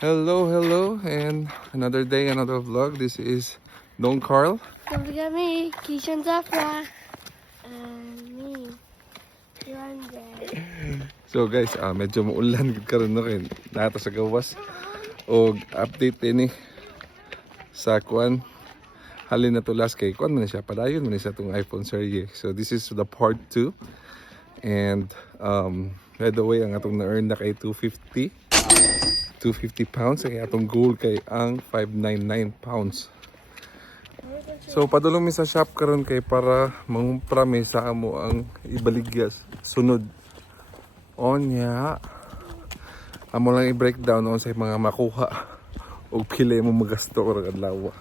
Hello, and another day, another vlog. This is Don Carl. Don't forget me, Keisha Zafra, and me, Yonder. So guys, medyo maulan gid karon no kay nato sa gawas. Og update ini sa kuan. Halin na to last kay kuan man siya padayon man siya tong iPhone series. So this is the part 2. And by the way, ang atong na-earn na kay 250 pounds. Kaya atong goal kay ang 599 pounds. So padulong mi sa shop karon kay para mangumpra mi sa amo ang ibaligya sunod. Onya. Amo lang i-breakdown on sa mga makuha og pila mo magasto karong adlaw.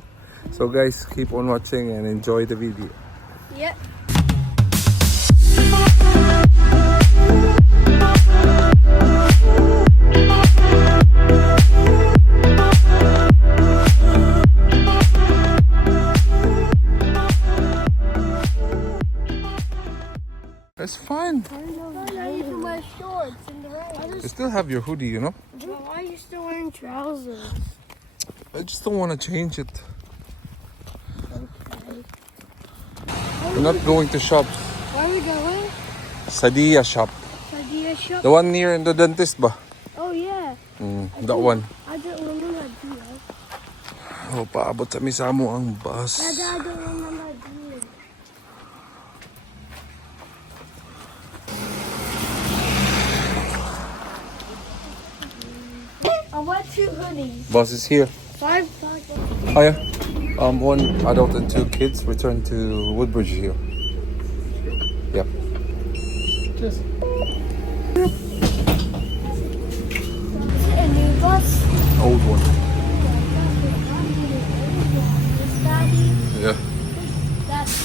So guys, keep on watching and enjoy the video. Yep. That's fine. I need my shorts in the rain. You still have your hoodie, you know? Why are you still wearing trousers? I just don't want to change it. We're not going to shop. Where are we going? Sadia shop. Sadia shop? The one near the dentist ba? Oh, yeah. That one. I don't remember Sadia. Oh, paabot sa misamo ang bus. I don't remember Sadia. I want 2 hoodies. Bus is here. 5. Oh yeah. One adult and 2 kids return to Woodbridge here. Yep. Is it a new bus? Old one. Daddy, Yeah. that's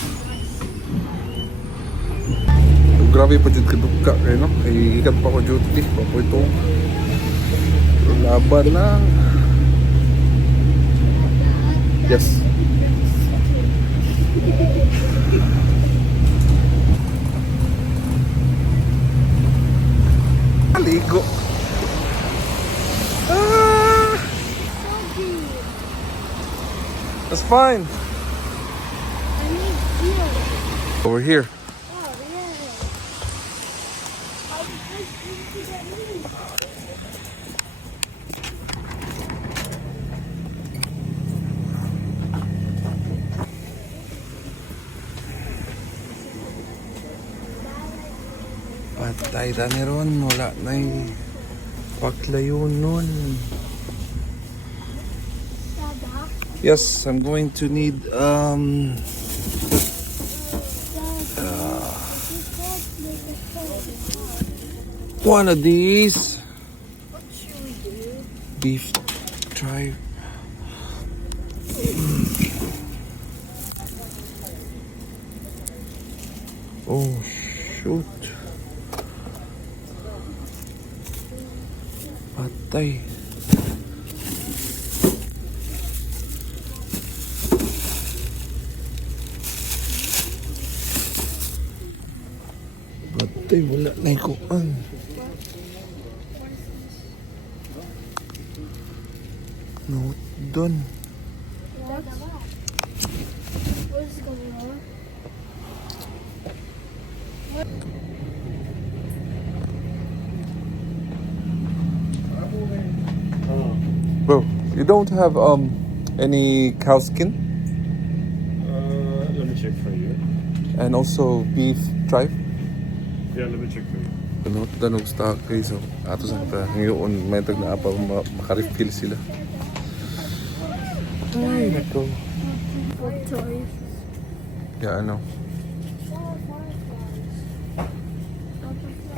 Grabe pa dyan kadugka kayo, no? Ay, ikat pa ko duty. Papo ito. Laban lang. Yes. Aligo. Ah, that's fine. I need deals. Over here. Oh, yeah. I just need to get me. Patay tani ron. Wala na yung paglayo nun. Dada, Yes, I'm going to need one of these what should we do? beef tripe. Oh shoot. Patay. Patay, wala na ikuan. No, done. What's going on? Bro, you don't have any cow skin Let me check for you. and also beef tripe? Yeah, let me check for you. Ano, danog stock kayo. So, ato sa kita. Ngayon, may tag na apa, makarefill sila. Ay, nako. What toys? Yeah, ano.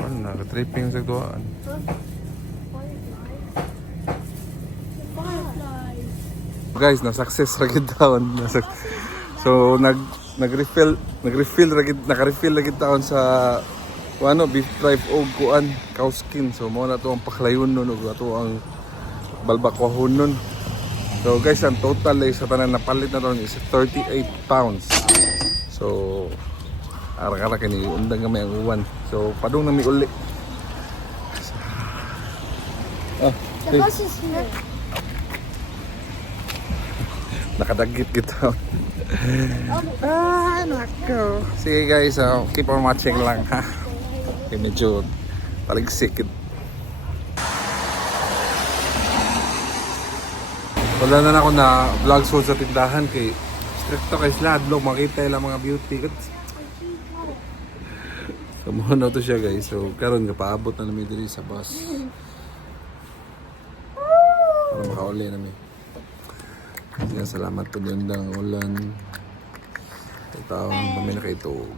Ano, naka-tripping sa duwaan. Fireflies. Guys, na-success ra gid taon. So, nag-refill ra gid, naka-refill ra gid taon sa ano, beef tripe og kuan, cow skin. So, mo na to ang paklayon nun og ato ang balbakwahon nun. So guys, ang total ay sa tanan na palit na ron is 38 pounds. So, ara-ara kini undang kami ang uwan. So, padung na mi uli. The bus is here. Nakadagit kita. Nako. Sige guys, keep on watching lang ha. Okay, medyo taligsik. Wala na ako na vlog show sa tindahan kay stricto kay Sladlo. Makita lang mga beauty. So muna to siya guys. So karon paabot na namin diri sa bus. Para makauli namin. Kaya salamat po din ng ulan. Ito, kami na kayo ito.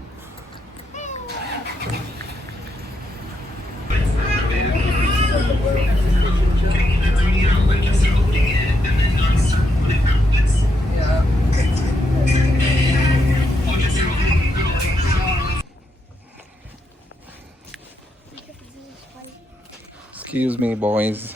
Excuse me, boys.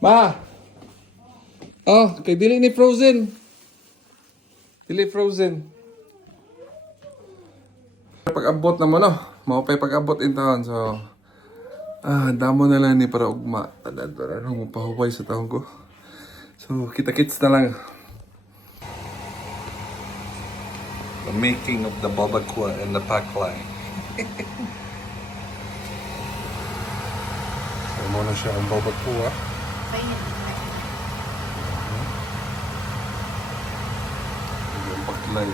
Ma! Oh, kay dili ni Frozen. Dili Frozen. Pag-abot na mo, no? Maupay pag-abot in town, so... damo na lang ni para ugma. Ano mo pahuway sa taon ko. So, kita-kits na lang. The making of the babakwa and the paklay. So, muna siya ang babakwa. Yung paklay.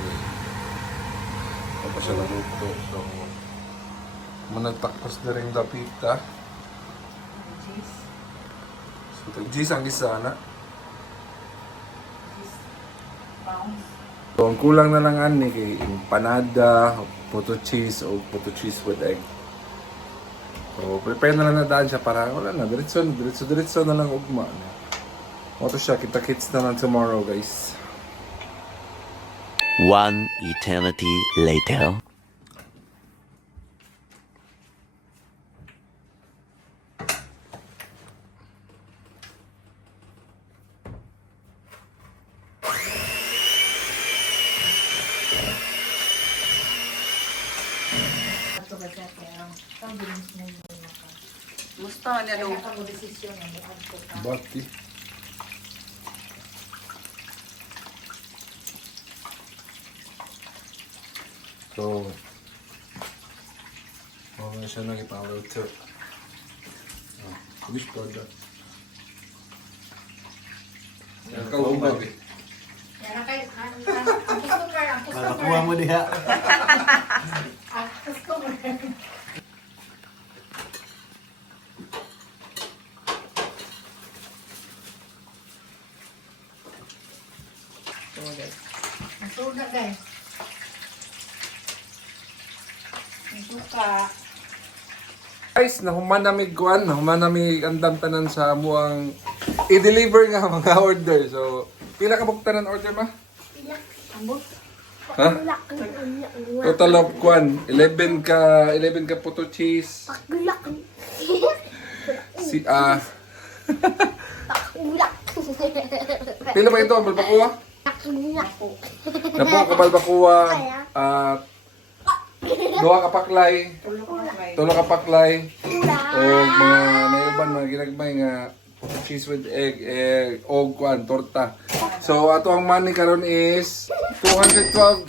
Tapos siya naluto. So, managtakos na rin dapita. So, G's ang isa na. So, ang kulang na lang ani kay empanada, puto cheese o puto cheese with egg. So, prepare na lang na daan siya para wala na. Diretso na lang ugma. Oto siya, kita-kits na lang tomorrow, guys. One eternity later. Gusto niya nung Bati. So, okay siya nang ipaluto. Wish po da. Ikaw umag eh. Yan ang customer, ang customer. Nakuha mo diha. Ang customer. Ang suga guys. Ang suka. Guys, nahuman namin kuan, nahuman namin andam tanan sa amuang i-deliver nga mga order. So, pila ka buktanan order ma? Iyak. Ambot. Ha? Pakulak. Total of kuan, 11 ka puto cheese. Pakulak. Si Pakulak. pila ba ito ang balbakuwa? Pakulak. Napo ka balbakuwa, duha ka paklay, tulo ka paklay, o mga naiban mga ginagmay nga puto cheese with egg, o kuan, torta. So ato ang money karon is 212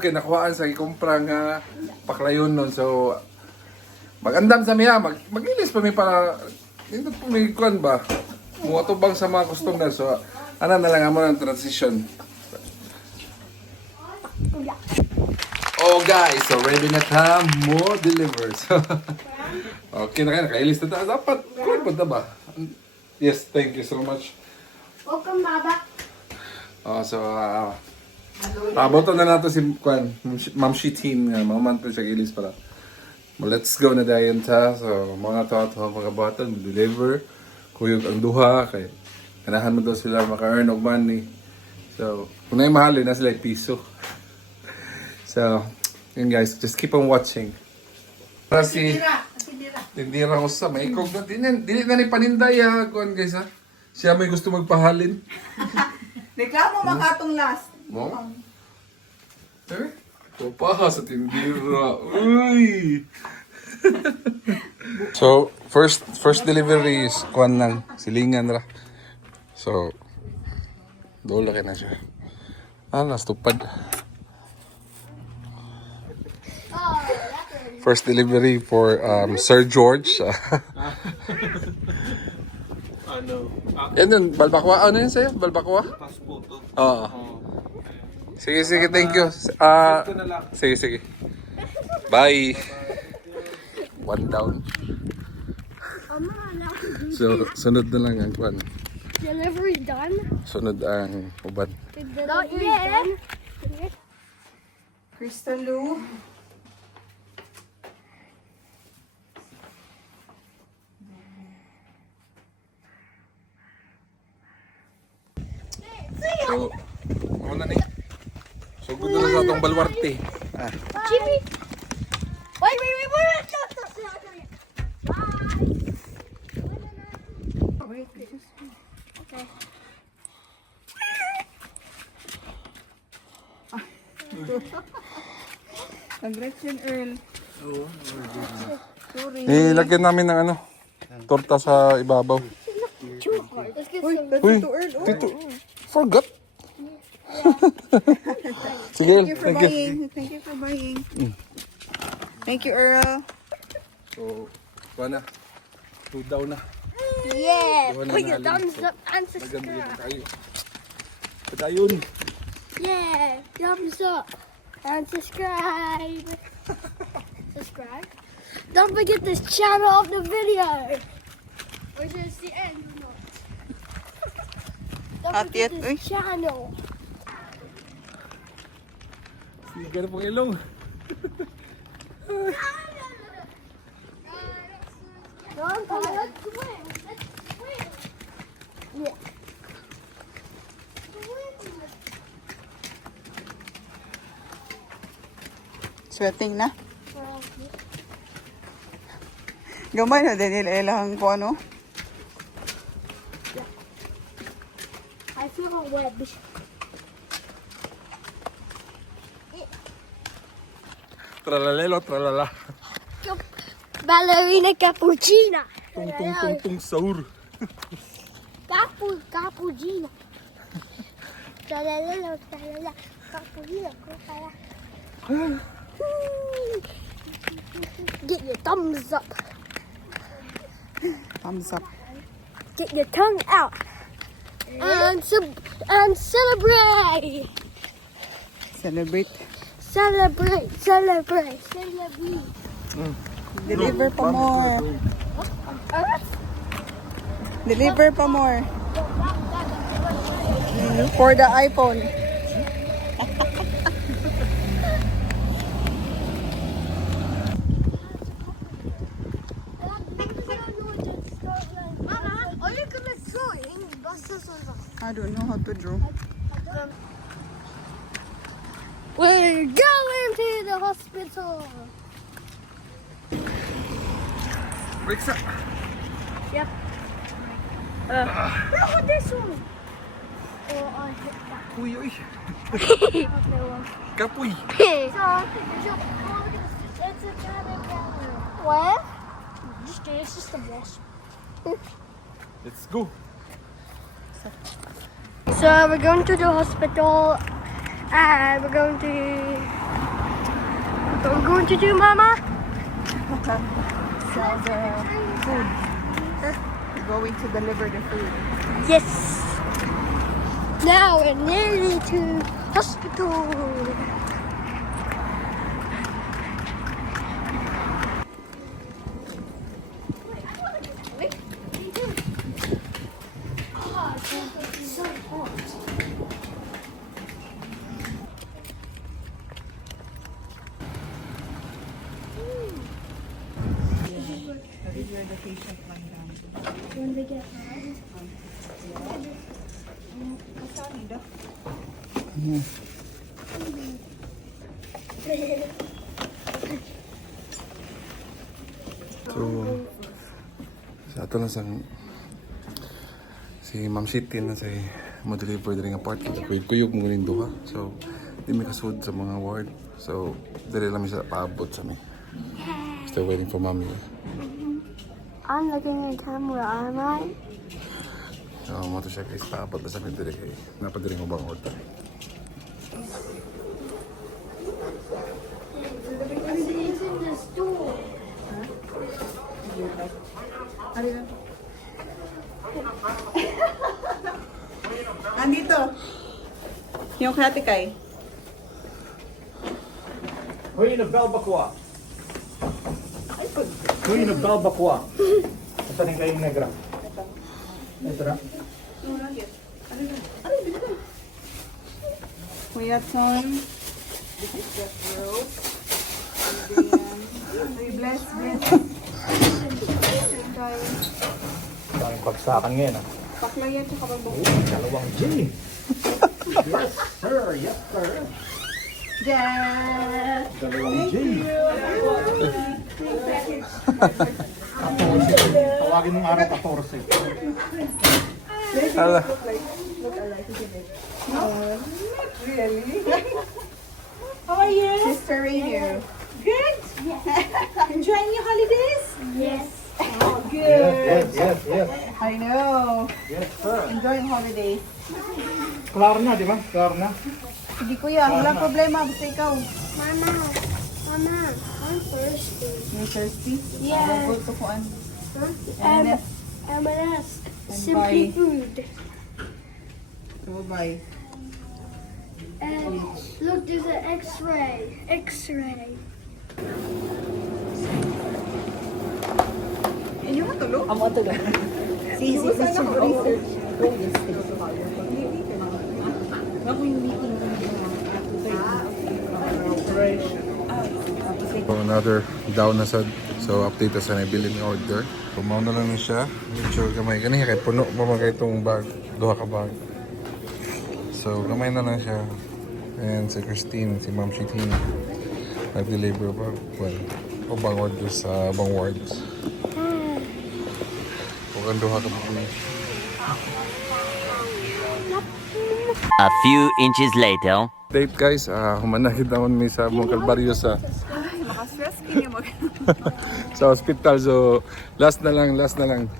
kay nakuhaan sa ikumpra nga paklayon nun. So magandam sa miya, magilis pa mi para dito po may kuan ba? Muatubang sa mga customer. So ana na lang amo ng transition. Oh guys, so ready na ta mo deliver. So, okay na kayo, nakailis na ta. Dapat, kulit ba ba? Yes, thank you so much. Welcome, Baba. So, paboto na nato si Kwan, Ma'am Shitin, maman po siya ilis para. Let's go na dayon ta. So, mga to mga batan, deliver. Kuyog ang duha, kay kanahan mo daw sila maka-earn og money. So, kung na yung mahalin na sila piso. So, yun guys, just keep on watching. Para si Tindira ko sa may ikog na dili na ni panindaya kuan guys ha. Siya may gusto magpahalin. reklamo makatong last. Mo? Eh? Papaha sa tindira. Uy! So, first delivery is kuan lang, silingan ra. So, doon laki na siya. Nastupad. First delivery for Sir George. Yan yun, balbakwa. Ano yun sa'yo? Balbakwa? Oo. Sige, sige, thank you. Sige, sige. Bye. One down. So, sunod na lang ang kwan. Delivery done? Sunod ang uban. Not yet. Crystal Lou. So, ano na ni? So, good na lang sa itong balwarte. Jimmy! Wait! Stop. Bye! Okay. Congrats yun, Earl. Lagyan namin ng ano, torta sa ibabaw. Too hard. Let's get Uy, some. that's Uy, to Earl. Oh. Tito, forgot. Sige, Thank you for thank you. buying. Thank you for buying. Thank you, Earl. So, kuha na. 2 down na. Yeah! Gawa na Put ng your halin. thumbs So, up and Maganda subscribe. yun tayo. Padayon. Yeah! Thumbs up and subscribe. Subscribe. Don't forget this channel of the video. Or is this the end or not? Don't Not forget yet, this channel. Sige na pong ilong. No, I'm tired. Let's swim. Let's swim. Yeah. Sweating na. Gamay na din nila ilang kung ano. I feel a web. Tralalelo, tralala. Ballerina cappuccina. Tung tung tung tung saur. Cappuccino. Talalala, talala. Cappuccino. Get your thumbs up. Thumbs up. Get your tongue out. And celebrate. Celebrate. Celebrate. Deliver pa more. Deliver pa more. For the iPhone. Mama, are you gonna drawing buses over? I don't know how to draw. We're going to the hospital. Breaks up. Yep. No, this one. Oh, I hit that. Uy, uy. Okay, well. Kapoy. It's a caterpillar. What? Just kidding, it's just a wasp. Let's go. So we're going to the hospital and we're going to what we're going to do, Mama? Sell the food. We're going to deliver the food. Yes. Now we're nearly to hospital. So hot. Deliver the patient lang down. When we get home. So, sa ato na si Ma'am Siti na say mo deliver din nga part kuyog mo ning duha. So, Di may kasud sa mga ward. So, dali lang siya paabot sa mi. Still waiting for mommy. I'm looking at camera, am I? So, mo to siya guys. Paabot na sa mi dali kay. Napadiring ko bang order. It's in the store. Andito. Yung katikay. Goeie Belbaqua. Goeie Belbaqua. Saan yung kayong negra? Ito na. Kuya Ton. This is the rope. And then, bless. Daming pagsakan ngayon ah. Paklayan siya kapag buko. Dalawang G. Yes sir, yes sir. Yes! Dalawang G. Tawagin mong araw 14. Hala. Really? How are you? Sister Radio. Good? Enjoying your holidays? Yes. Oh, good. Yes. I know. Yes sir. Enjoying holidays. Klaro na, di ba? Klaro na. Sige kuya, walang problema. Basta ikaw. Mama, I'm thirsty. You're thirsty? Yeah. Go to kuan. M&S. And Simply bye. Food. Bye-bye. And look, there's an X-ray. X-ray. Inyo matulog? Ang matulog. Si sana ko research. So, another down na sad. So, update sa nabili ni order. Pumaw na lang na siya. Make sure gamay. Ganun kay puno pa man kay itong bag. Duha ka bag. So, gamay na lang siya. And si Christine, si Ma'am Shitin, nag-deliver ba? Well, o bang order sa bang wards. Huwag ang duha ka bag. A few inches later. Date guys, humanahid naman may sa mong kalbaryo sa Maka-stress kanya mag... sa hospital. So last na lang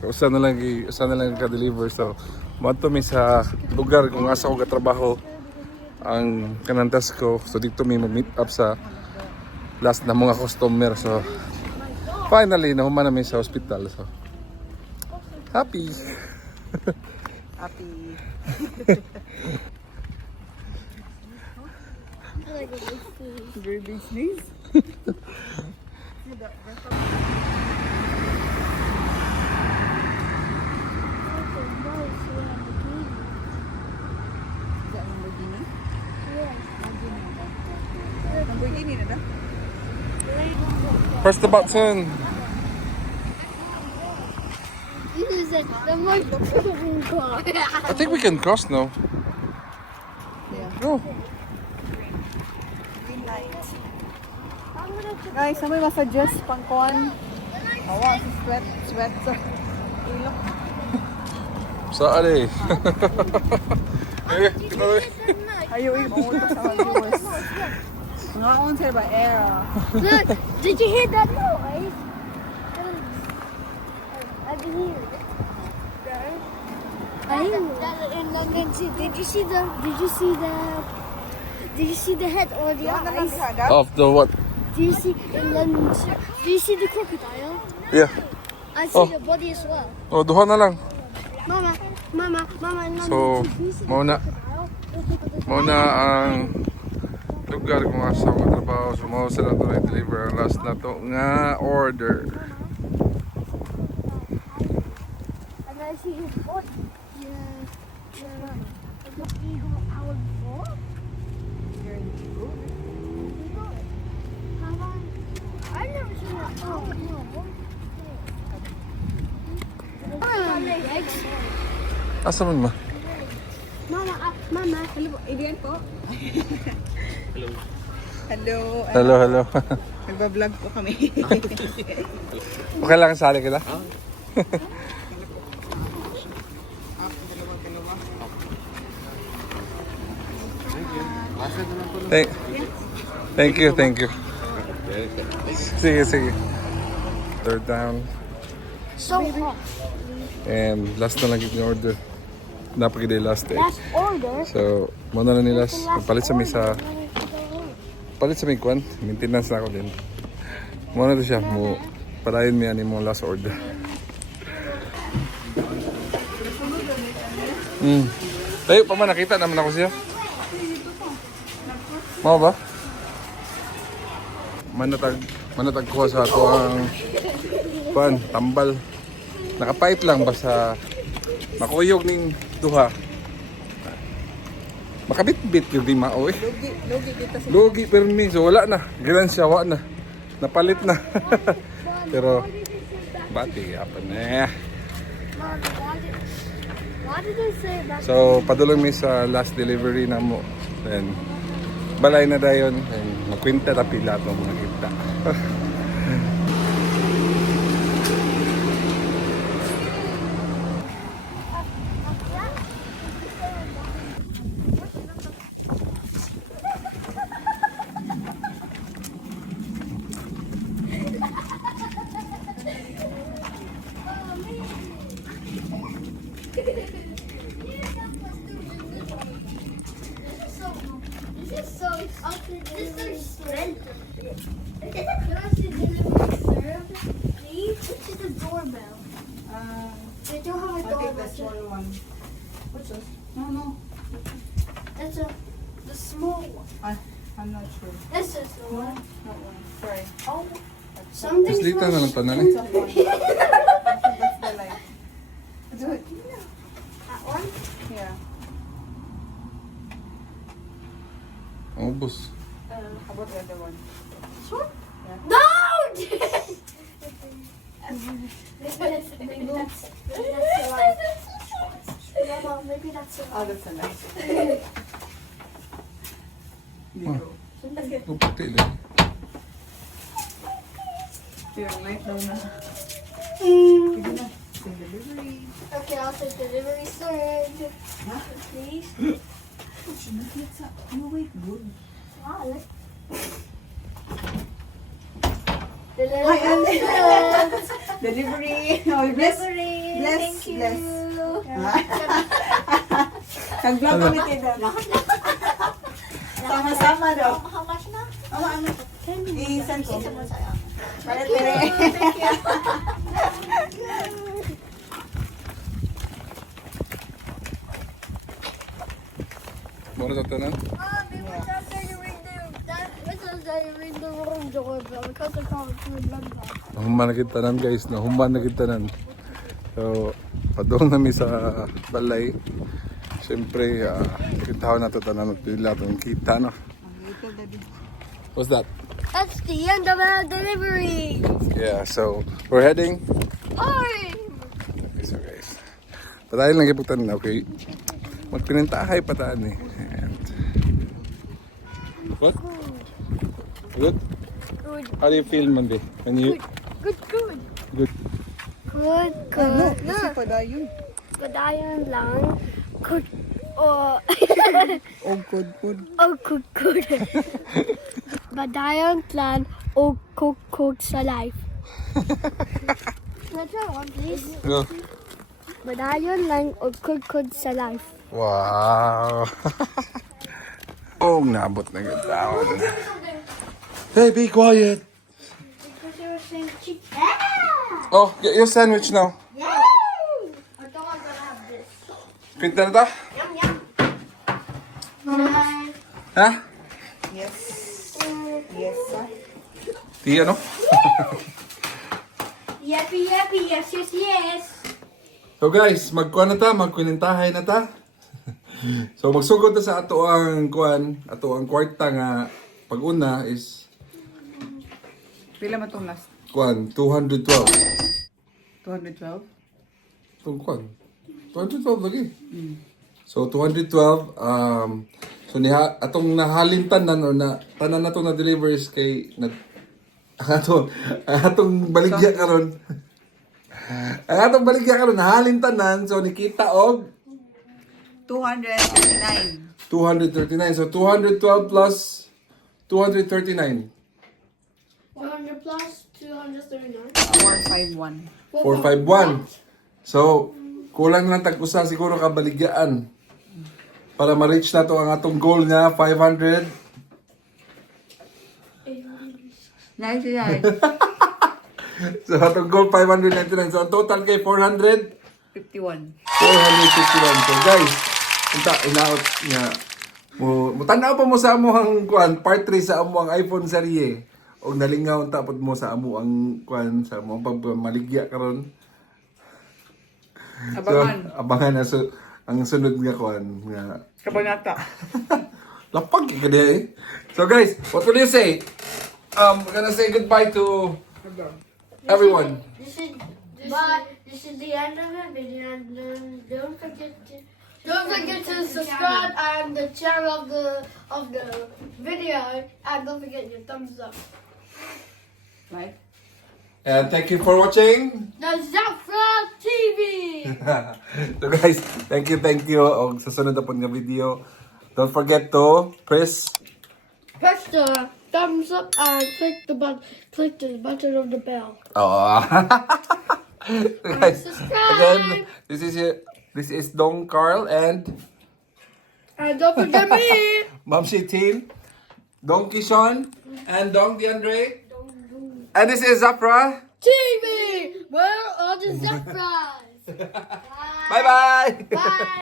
usa na lang ka-deliver. So mato mi sa lugar kung asa ko katrabaho ang kanantas ko. So dito mi mag-meet up sa last na mga customer. So finally nahuman na mi sa hospital. So happy. Happy. Very big sneeze. Is that Lamborghini? Lamborghini na da? Press the button. This is the most beautiful car. I think we can cross now. Yeah. Go. Green light. Guys, ano yung masuggest pang kuhan? Awa, si sweat sa ilok. Saan eh? Kita rin. Ayaw yung mamunta sa mga viewers. Mga unsa ba era? Look, did you hear that noise? I can hear it. Did you see the head or the eyes? Of the what? Do you see the crocodile? Yeah. I see Oh. the body as well. Oh, duha na lang. Mama, no, So, do you see the mauna. crocodile? Mauna ang lugar kung asa ko trabaho. So, mao sila ito na-deliver ang last na to nga order. And I see his foot. Yeah. The eagle owl before. I've never seen that. Oh, no. Legs. Asa man ma? Mama. Adrian po. Hello. Hello. Nagba-vlog po kami. Okay lang, sali kita? Thank you, thank you. Sige, sige. Third down. So hot. And last na lang yung order. Napakita yung last day. Last order. So, muna na ni last. Palit sa may sa... Palit sa may kwan. Maintenance na ako din. Muna to siya. Padayon mo yan yung mga last order. Tayo pa man, nakita naman ako siya. Mau ba? Manatag ko sa ato ang kwan, tambal. Nakapait lang ba sa makuyog ning duha. Makabit-bit yung di mao eh. Lugi permi. So wala na. Gilan siya, wala na. Napalit na. Pero, bati, apa na. Why did they say that? So, padulong mi sa last delivery na mo. Then, balay na dayon. Then, magkwinta na pila itong mga kita. This is so expensive. Can I see delivery served, please? Which is the doorbell? They don't have a I'll take doorbell. the small one. What's this? No. That's the small one. I'm not sure. This is the No, one. that one. Sorry. Oh, something Mas lita na lang tanan eh. That one. That's the light. Do it. That one? Yeah. Ubus. How about the other one? This one? Yeah. No! Maybe that's the light. No, maybe that's the Oh, light. that's the light. Puputi lang. Yung light daw na. Sige na. Say delivery. Okay, I'll take delivery served. Please. No, wait, good. Wow, look. Delivery served. Delivery. Oh, bless. Delivery. Bless, Thank you. bless. Nag-vlog kami kayo daw. Sama-sama daw. How much na? Ano? I-send ko. Palit Thank you. Thank you. Muna sa tanan. Ring the wrong doorbell because I can't remember. Nahumba na kita nan guys. Nahumba na kita nan. So, padung nami sa balay. Siyempre, kita na ito tanan. Pila itong kita na. What's that? That's the end of our delivery. Yeah, so we're heading. Home. Okay, so guys. Patayin lang iputan na, okay? Magpinantahay pataan eh. And... What? Good? Good. How do you feel, Monday? When you... Good. Good. Good. Good. Kasi pa dayon. Padayon lang. Good. Oh. Oh, good. Oh, good. Padayon lang. Oh, cook sa life. Let's try one, please. Go. Padayon lang. Oh, cook sa life. Wow! Oh, nabot na good down. Hey, be quiet! Because you were saying chicken. Oh, get your sandwich now. I thought I'm gonna have this. Pinta na ta? Yum. Ha? Yes. Yes, sir. Di ano? Yappy. Yes. So guys, magkunintahay na ta. So magsugod na sa ato ang kwarta nga pag-una is Pila man itong last? 212. 212? Itong 212 lagi. So 212 so atong nahalin tanan or na tanan nato na deliveries kay atong baligya karon. Ang atong baligya karon nahalin tanan so nikita og 239. 239. So 212 plus 239. 100 plus 239. 451. 451. So, kulang na tag-usa siguro kabaligyan. Para ma-reach na to ang atong goal nga 500. 99. So, atong goal 599. So, ang total kay 400. 51. 451. So, guys, punta, inaot nga. Mutanaw pa mo sa amo ang kuan, part 3 sa amo ang iPhone serye. O nalingaw tapos mo sa amo ang kuan, sa amo pagmaligya karon. So, Abangan. abangan na ang sunod nga kuan nga Kabanata. lapag ka diya eh. So guys, what will you say? We're gonna say goodbye to everyone. This is the end of the video. And don't forget to subscribe and the channel of the video, and don't forget your thumbs up. Right? And thank you for watching. The Zafra TV. So guys, thank you. O sa sunod na po nga video, don't forget to press Press the thumbs up and click the button of the bell. oh. Guys, Subscribe. again, this is Dong Carl and And don't forget me. Mamsi team, Dong Kishon and Dong DeAndre. And this is Zafra. TV. Where are the Zafras? Bye bye. Bye.